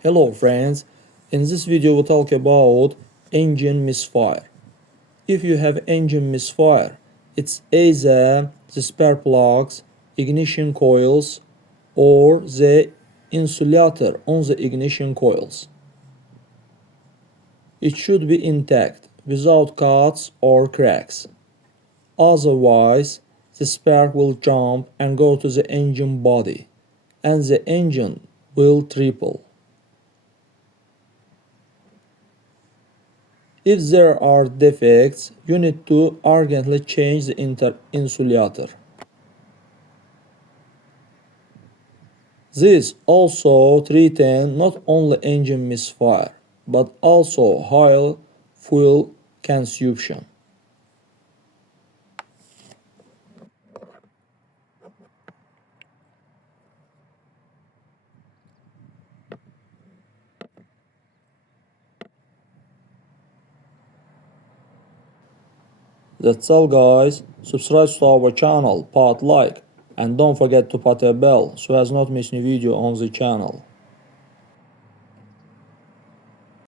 Hello friends, in this video we'll talk about engine misfire. If you have engine misfire, it's either the spark plugs, ignition coils, or the insulator on the ignition coils. It should be intact, without cuts or cracks. Otherwise, the spark will jump and go to the engine body, and the engine will triple. If there are defects, you need to urgently change the insulator. This also threatens not only engine misfire, but also high fuel consumption. That's all guys, subscribe to our channel, put like, and don't forget to put a bell so as not miss new video on the channel.